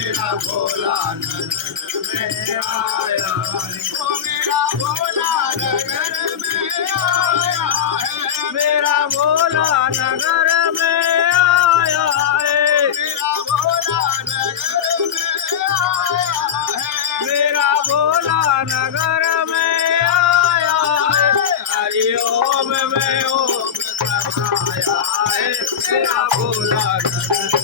मेरा भोला नगर में आया है। ओ मेरा भोला नगर में आया है। मेरा भोला नगर में आया है। मेरा भोला नगर में आया है। मेरा भोला नगर में आया है। हरि ओम में ओम समाया है। मेरा भोला नगर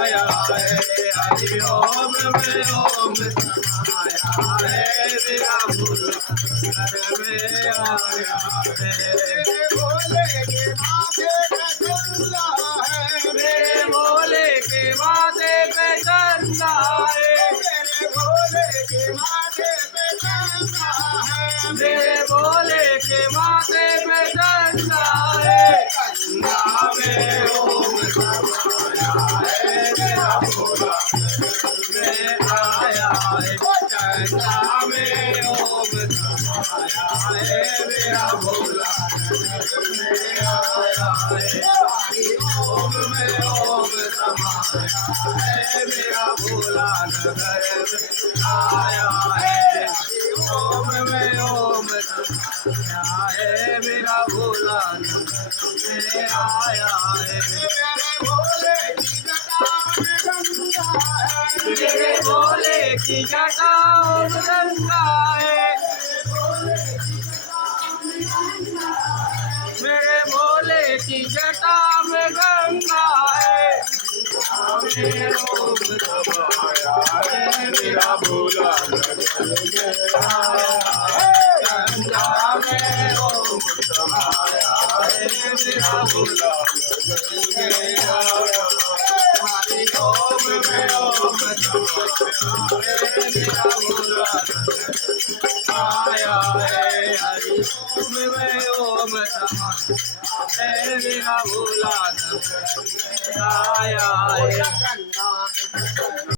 आया है। हरि ओम में ओम समाया है। मेरा भोला नगर में आया है। मेरे भोले के माथे पे चंदा है। मेरे भोले के माथे पे चंदा है। मेरे भोले के माथे पे चंदा है। चंदा में ओम समाया है। मेरा भोला में आया है। चंदा में ओम समाया है। मेरा भोला में आया है। ओम में ओम समाया है। मेरा भोला नगर में आया है। ओम में ओम समाया है। मेरा भोला नगर में आया है। मेरे भोले की जटाओं में गंगा है। मेरे भोले की जटा में गंगा है। मेरे ओम समाया है। मेरा भोला नगर में आया है। गंगा में ओम समाया है। मेरा भोला नगर में आया है। हरि ओम में ओम मेरा भोला आया है। हरि ओम में ओम समाया है। मेरा भोला आया है।